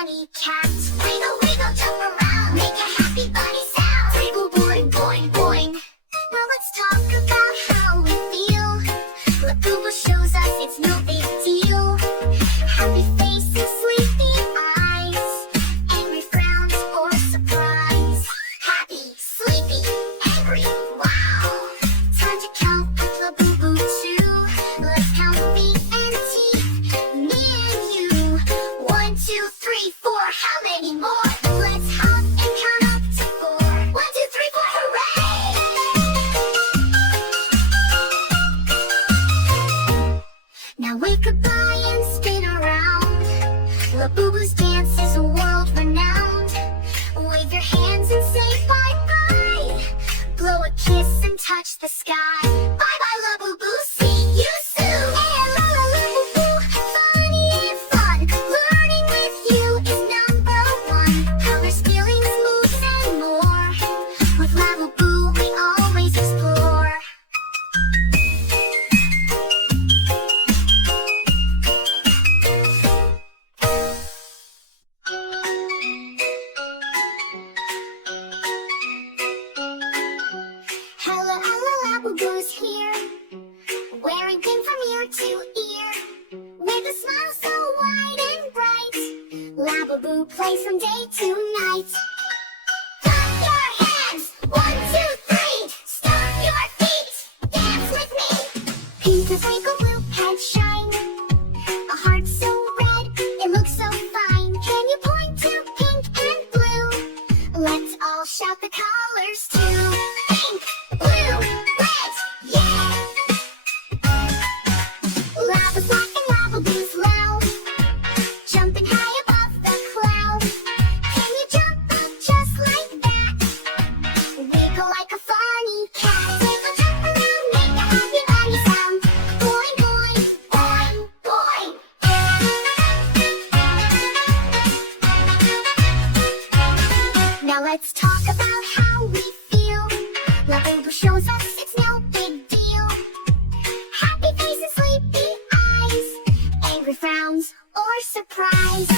funny cat. Wiggle, wiggle, jump around, make a happy bunny sound. Wiggle, boing, boing, boing. Now let's talk about how we feel. Labubu shows us it's no big deal. Happy faces, sleepy eyes, angry frowns or surprise. Happy, sleepy, angry, wow. Time to count up Labubu too. Let's count feet and teeth, me and you. 1, 2, 3, 4, how many more? Let's hop and count up to 4. 1, 2, 3, 4, hooray! Now wave goodbye and spin around. Labubu's dance is world renowned. Wave your hands and say bye-bye. Blow a kiss and touch the sky. Bye-bye, Labubu, see you soon. Hey, la la Labubu, funny and fun. Learning with you is #1. Colors, feelings, moves, and more. With Labubu, we always explore. Hello, hello, Labubu's here, wearing pink from ear to ear, with a smile so wide and bright. Labubu plays from day to night. Clap your hands, 1, 2, 3. Stomp your feet, dance with me. Pink as twinkle, blue pants shine. A heart so red, it looks so fine. Can you point to pink and blue? Let's all shout the colors too. Pink, blue, red, yeah! Labu's black and Labubu's loud, jumping high above the cloud. Can you jump up just like that? Wiggle like a funny cat. Wiggle, jump around, make a happy bunny sound. Boing, boing, boing, boing. Now let's talk about how we feel. Labubu shows us it's no big deal. Happy faces, sleepy eyes, angry frowns or surprise.